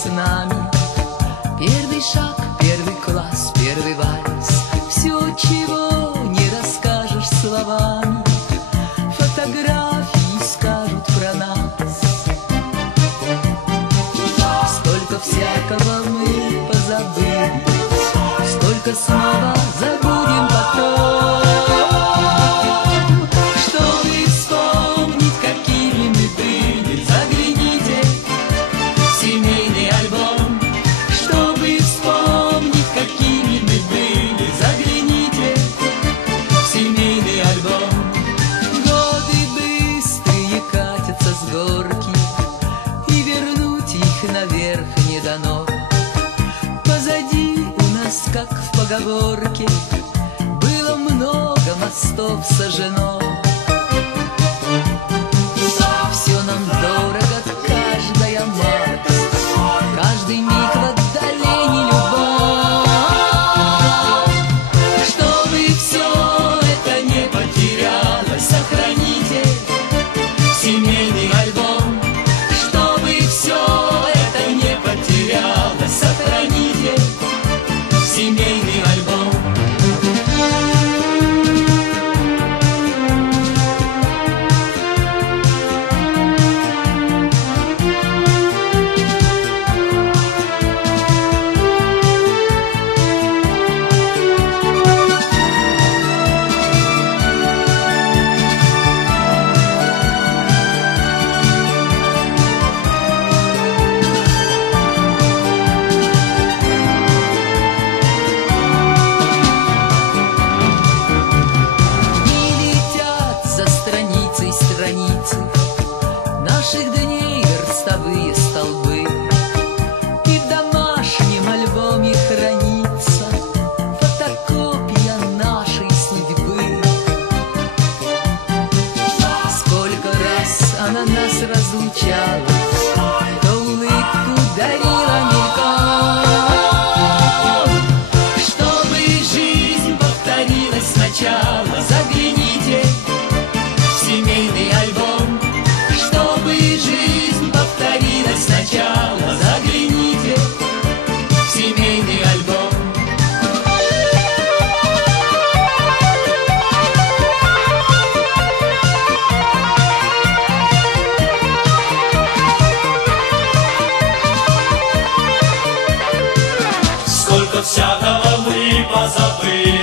с нами. Первый шаг, первый класс, первый вальс. Все, чего не расскажешь словами, фотографии скажут про нас. Столько всякого мы позабыли, столько снова забудем потом. Чтобы вспомнить, какими мы были, загляните в семейный альбом. Чтобы вспомнить, какими мы были, загляните в семейный альбом. Годы быстрые катятся с горки, и вернуть их наверх не дано. Позади у нас, как в поговорке, было много мостов сожжено. Все нам дорого, каждая малость, каждый миг в отдалении любовь. Чтобы все это не потерялось, сохраните семейный альбом. Чтобы все это не потерялось, сохраните семейный альбом. Наших дней верстовые столбы, и в домашнем альбоме хранится фотокопия нашей судьбы. Сколько раз она нас разлучала, то улыбку дарила мельком. Чтобы жизнь повторилась сначала, загляните в семейный альбом. Жизнь повторилась сначала, загляните в семейный альбом. Сколько всякого мы позабыли,